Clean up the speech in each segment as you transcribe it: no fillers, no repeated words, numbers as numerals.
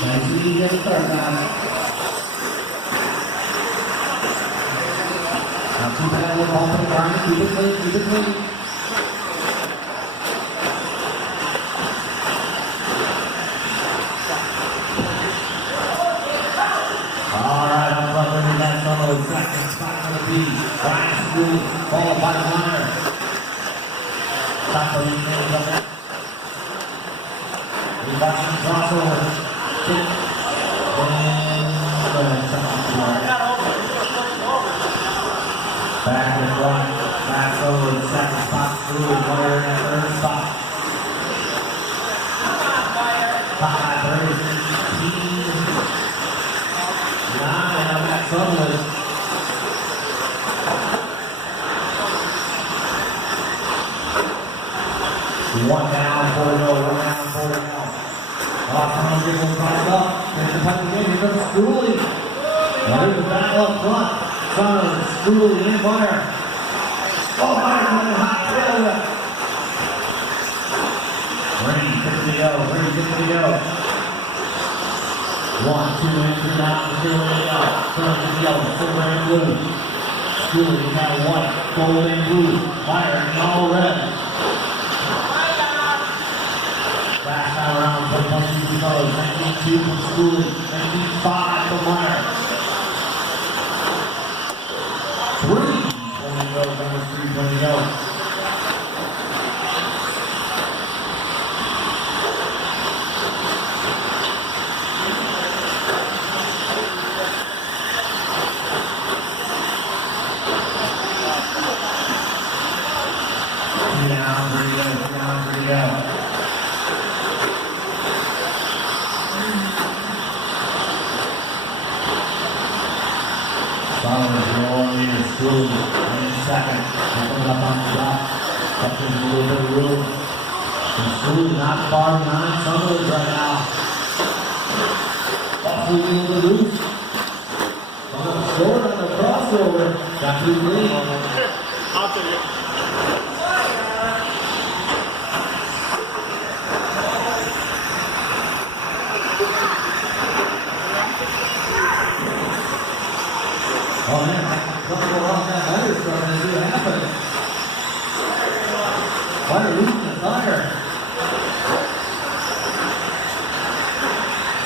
Nice and easy at the start, guys. Not too bad with ball for the Garmin. Keep it clean, keep it clean. All right, up front with that solo. Second spot going to be Brian School, followed by Hunter. Top of the names up there. We're watching the crossover. And second spot. Back and front, back over the second spot, through Wire in that third spot. High third, 9 on that Sutherland. One down, 4 to go, 1 down, 4 to go. Off give one drive up, there's the puck again, here comes Schooley. There's the battle up front. Sutherland, Schooley, in fire. Oh, Meyer coming hot, failure. Brady, good to go, Brady, good to go. 1, 2, entry down, Schooley to go. Sutherland to go, silver and blue. Schooley got white, gold and blue. Meyer in all red. Last time around, put punches to go. 19-2 from Schooley, 19-5 from Meyer. 3, 20 go, number 3, 20 go. Down, 3 go, down, 3 go. Sutherland's rolling in, Schooley in second. Coming up on the top. Up in a little bit of room. And Schooley not far behind Sutherland right now. Buffalo in the loose. Sutherland short on the crossover. Got too clean. I'll take it. Oh man, let's go off that Hunter start and see what happens. Hunter losing the tire.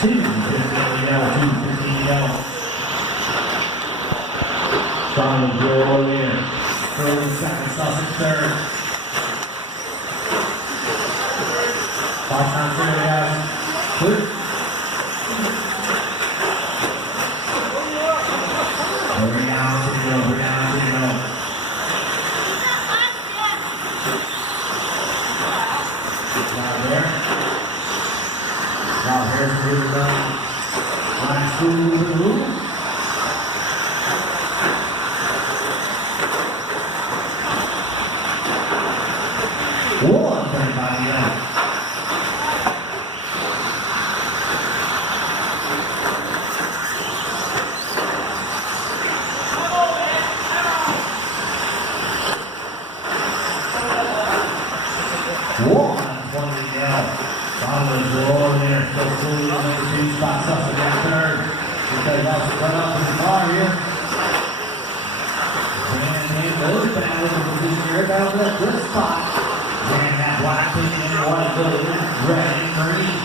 2:15 to go, 2:15 to go. Sutherland roll in. Early second, Sussex third. 5-time clear, guys. Clear. We're down to go, we're down to go. Now there. Now here's the river down. Line Schooley with the move. One, 35 down. Sutherland's rolling there, still Schooley in number 2 spot, Sussex at third. Because that's run up in the car here. And those battles in position here, battle at this spot. And that black pin in white, red and green.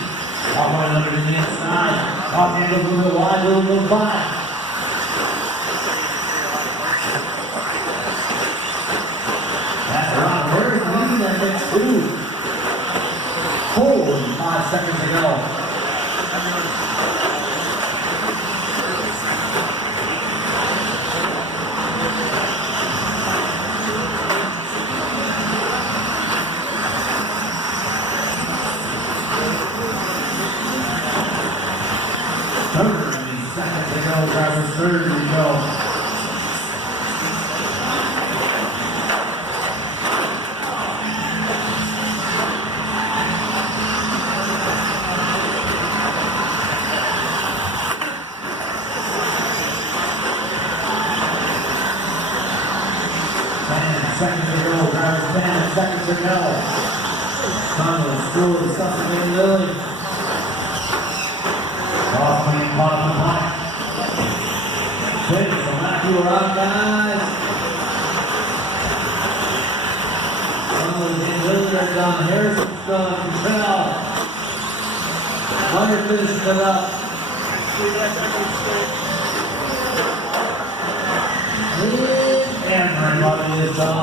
All going under to the inside. Off handles a little wide, little goes by. That's Ron Harris leading that next 2. 5 seconds to go. Seconds to go, drivers 30 to go. Seconds to go, drivers 10 seconds to go. Sutherland, Schooley, Sussex, Lily. Okay, so Matthew are out, guys. Lillard done, Harrison's done, Patel. Hunter finishes it up. And everybody is done.